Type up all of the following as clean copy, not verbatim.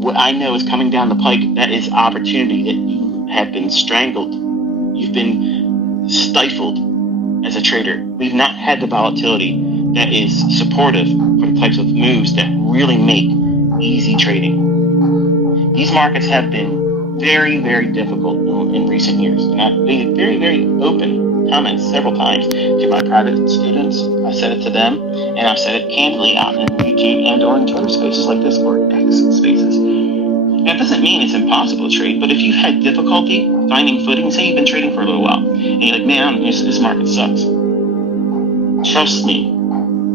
what I know is coming down the pike, that is opportunity that you have been strangled. You've been stifled as a trader. We've not had the volatility that is supportive for the types of moves that really make easy trading. These markets have been very, very difficult in recent years. And I've made very, very open comments several times to my private students. I said it to them, and I've said it candidly out in YouTube and or in Twitter spaces like this or X spaces. That doesn't mean it's impossible to trade, but if you've had difficulty finding footing, say you've been trading for a little while, and you're like, man, this market sucks. Trust me,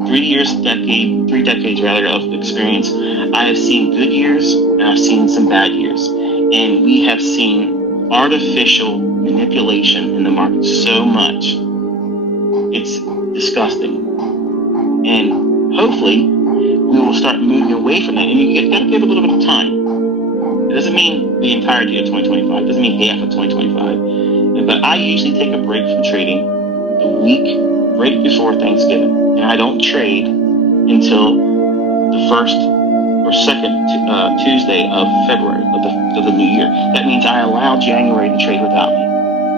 3 decades of experience, I have seen good years and I've seen some bad years. And we have seen artificial manipulation in the market so much. It's disgusting. And hopefully we will start moving away from that. And you got to give a little bit of time. It doesn't mean the entirety of 2025. It doesn't mean half of 2025. But I usually take a break from trading the week right before Thanksgiving. And I don't trade until the first or second Tuesday of February of the new year. That means I allow January to trade without me.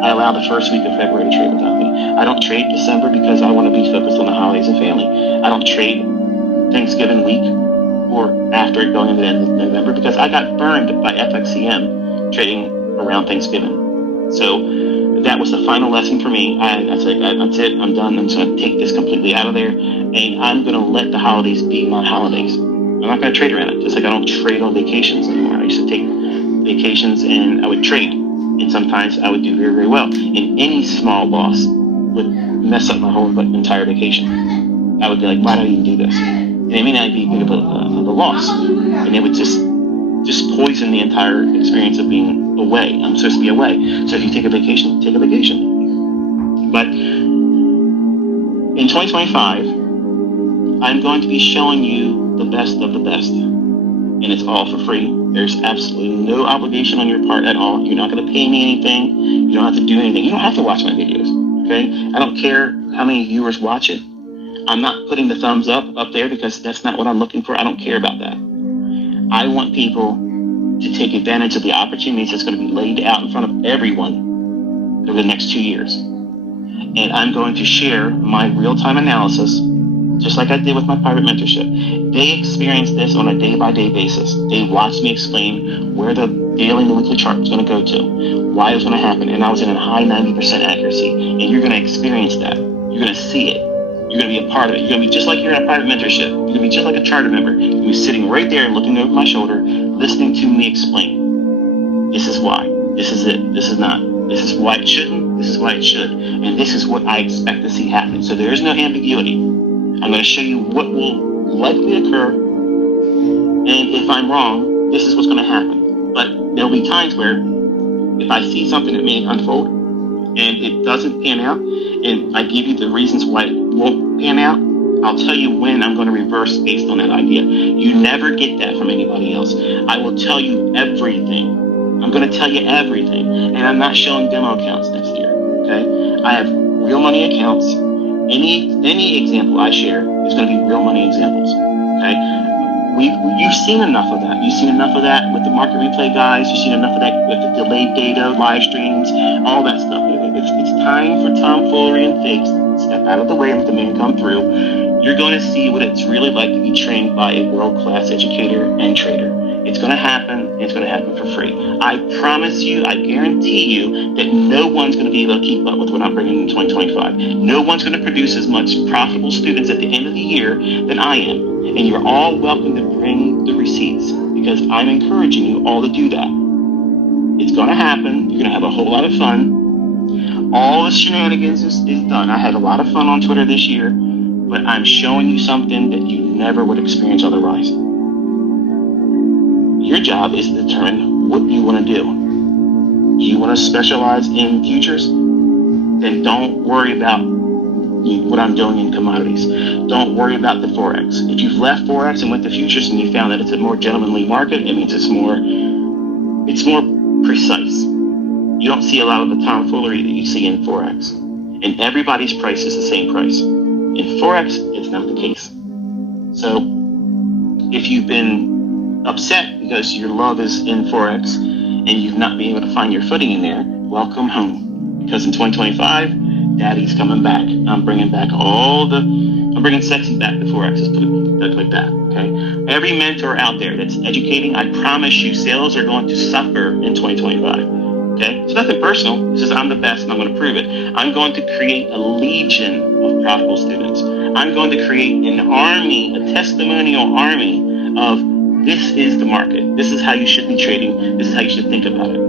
I allow the first week of February to trade without me. I don't trade December because I want to be focused on the holidays and family. I don't trade Thanksgiving week or after it going into the end of November because I got burned by FXCM trading around Thanksgiving. So that was the final lesson for me. I said, that's it, I'm done. I'm just going to take this completely out of there, and I'm going to let the holidays be my holidays. I'm not going to trade around it, just like I don't trade on vacations anymore. I used to take vacations and I would trade, and sometimes I would do very, very well. And any small loss would mess up my whole entire vacation. I would be like, why do I even do this? And it may not be big of a loss, and it would just poison the entire experience of being away. I'm supposed to be away. So if you take a vacation, take a vacation. But in 2025, I'm going to be showing you the best of the best. And it's all for free. There's absolutely no obligation on your part at all. You're not going to pay me anything. You don't have to do anything. You don't have to watch my videos. Okay? I don't care how many viewers watch it. I'm not putting the thumbs up there because that's not what I'm looking for. I don't care about that. I want people to take advantage of the opportunities that's going to be laid out in front of everyone over the next 2 years. And I'm going to share my real-time analysis, just like I did with my private mentorship. They experienced this on a day-by-day basis. They watched me explain where the daily and the weekly chart was going to go to, why it was going to happen, and I was in a high 90% accuracy. And you're going to experience that. You're going to see it. You're going to be a part of it. You're going to be just like you're in a private mentorship. You're going to be just like a charter member. You're going to be sitting right there looking over my shoulder, listening to me explain. This is why. This is it. This is not. This is why it shouldn't. This is why it should. And this is what I expect to see happen. So there is no ambiguity. I'm going to show you what will likely occur. And if I'm wrong, this is what's going to happen. But there'll be times where if I see something that may unfold and it doesn't pan out, and I give you the reasons why it won't pan out, I'll tell you when I'm going to reverse based on that idea. You never get that from anybody else. I will tell you everything. I'm going to tell you everything. And I'm not showing demo accounts next year. Okay? I have real money accounts. Any example I share is going to be real money examples. Okay? You've seen enough of that. You've seen enough of that with the market replay guys. You've seen enough of that with the delayed data, live streams, all that stuff. It's time for tomfoolery and fakes to step out of the way and let the man come through. You're going to see what it's really like to be trained by a world-class educator and trader. It's going to happen, and it's going to happen for free. I promise you, I guarantee you that no one's going to be able to keep up with what I'm bringing in 2025. No one's going to produce as much profitable students at the end of the year than I am. And you're all welcome to bring the receipts because I'm encouraging you all to do that. It's going to happen. You're going to have a whole lot of fun. All the shenanigans is done. I had a lot of fun on Twitter this year, but I'm showing you something that you never would experience otherwise. Your job is to determine what you want to do. Do you want to specialize in futures? Then don't worry about what I'm doing in commodities. Don't worry about the Forex. If you've left Forex and went to futures and you found that it's a more gentlemanly market, it means it's more precise. You don't see a lot of the tomfoolery that you see in Forex. And everybody's price is the same price. In Forex, it's not the case. So if you've been upset because your love is in Forex and you've not been able to find your footing in there, welcome home. Because in 2025, Daddy's coming back. I'm bringing sexy back to Forex. Let's put it like that, okay? Every mentor out there that's educating, I promise you, sales are going to suffer in 2025, okay? It's nothing personal. It's just I'm the best and I'm going to prove it. I'm going to create a legion of profitable students. I'm going to create an army, a testimonial army of this is the market. This is how you should be trading. This is how you should think about it.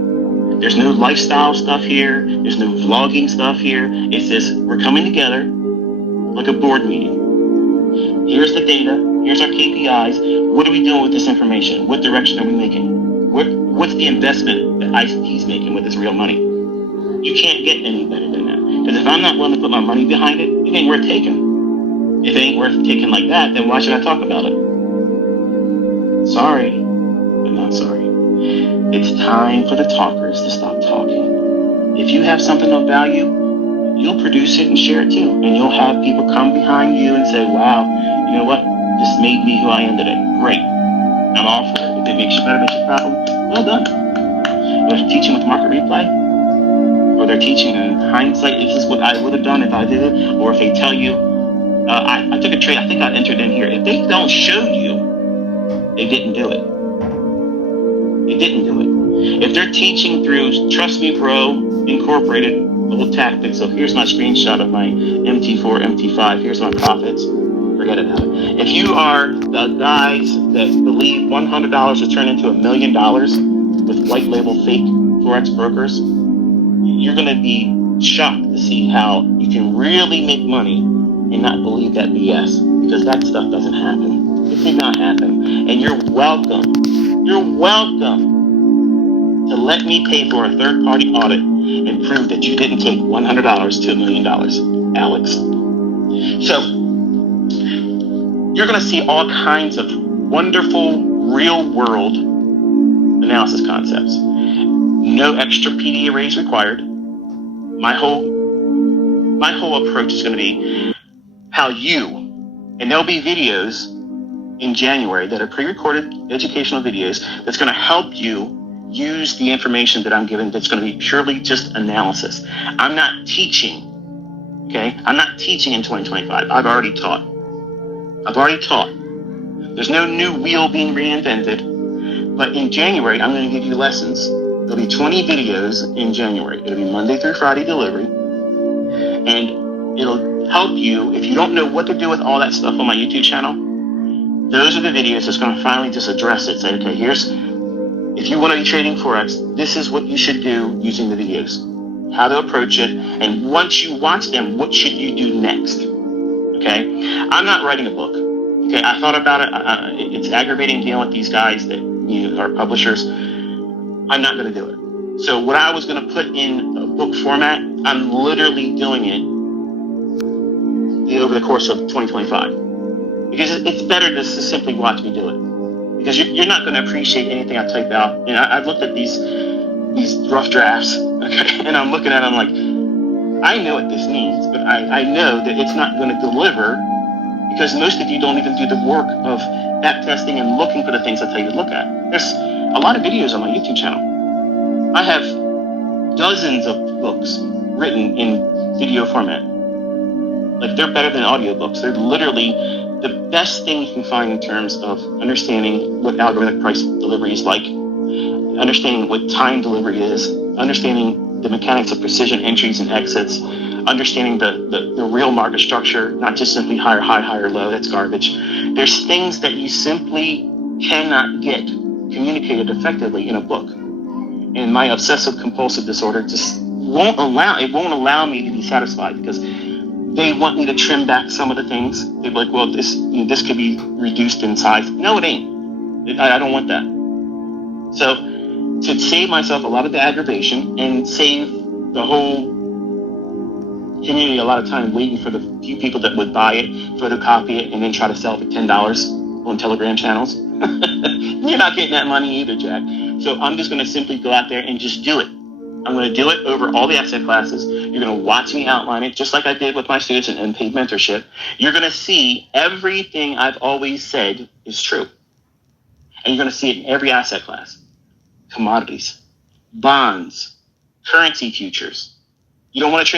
There's no lifestyle stuff here. There's no vlogging stuff here. It's just we're coming together like a board meeting. Here's the data. Here's our KPIs. What are we doing with this information? What direction are we making? What's the investment that ICT is making with this real money? You can't get any better than that. Because if I'm not willing to put my money behind it, it ain't worth taking. If it ain't worth taking like that, then why should I talk about it? Sorry, but not sorry. It's time for the talkers to stop talking. If you have something of value, you'll produce it and share it too. And you'll have people come behind you and say, wow, you know what? This made me who I am today. Great. I'm all for it. If it makes you better, makes you profitable, well done. But if they're teaching with market replay, or they're teaching in hindsight, this is what I would have done if I did it, or if they tell you, I took a trade, I think I entered in here. If they don't show you, they didn't do it. They didn't do it. If they're teaching through Trust Me Bro Incorporated little tactics, so here's my screenshot of my MT4, MT5, here's my profits, forget about it. If you are the guys that believe $100 will turn into $1 million with white label fake Forex brokers, you're going to be shocked to see how you can really make money and not believe that BS, because that stuff doesn't happen. It did not happen. And you're welcome to let me pay for a third-party audit and prove that you didn't take $100 to $1 million, Alex. So you're going to see all kinds of wonderful real-world analysis concepts. No extra PD arrays required. My whole approach is going to be how you, and there'll be videos in January that are pre-recorded educational videos that's going to help you use the information that I'm giving that's going to be purely just analysis. I'm not teaching, okay? I'm not teaching in 2025. I've already taught. There's no new wheel being reinvented. But in January, I'm going to give you lessons. There'll be 20 videos in January. It'll be Monday through Friday delivery. And it'll help you, if you don't know what to do with all that stuff on my YouTube channel, those are the videos that's going to finally just address it. Say, okay, if you want to be trading Forex, this is what you should do using the videos. How to approach it. And once you watch them, what should you do next? Okay? I'm not writing a book. Okay, I thought about it. It's aggravating dealing with these guys that are publishers. I'm not going to do it. So what I was going to put in a book format, I'm literally doing it over the course of 2025. Because it's better just to simply watch me do it. Because you're not going to appreciate anything I type out. I've looked at these rough drafts, okay, and I'm looking at them like, I know what this means, but I know that it's not going to deliver because most of you don't even do the work of back testing and looking for the things I tell you to look at. There's a lot of videos on my YouTube channel. I have dozens of books written in video format. Like, they're better than audiobooks. They're literally the best thing you can find in terms of understanding what algorithmic price delivery is like, understanding what time delivery is, understanding the mechanics of precision entries and exits, understanding the real market structure, not just simply higher high, higher low. That's garbage. There's things that you simply cannot get communicated effectively in a book. And my obsessive compulsive disorder just won't allow me to be satisfied, because they want me to trim back some of the things. They're like, well, this could be reduced in size. No, it ain't. I don't want that. So to save myself a lot of the aggravation and save the whole community a lot of time waiting for the few people that would buy it, photocopy it, and then try to sell it for $10 on Telegram channels. You're not getting that money either, Jack. So I'm just going to simply go out there and just do it. I'm going to do it over all the asset classes. You're going to watch me outline it, just like I did with my students in unpaid mentorship. You're going to see everything I've always said is true. And you're going to see it in every asset class. Commodities, bonds, currency futures. You don't want to trade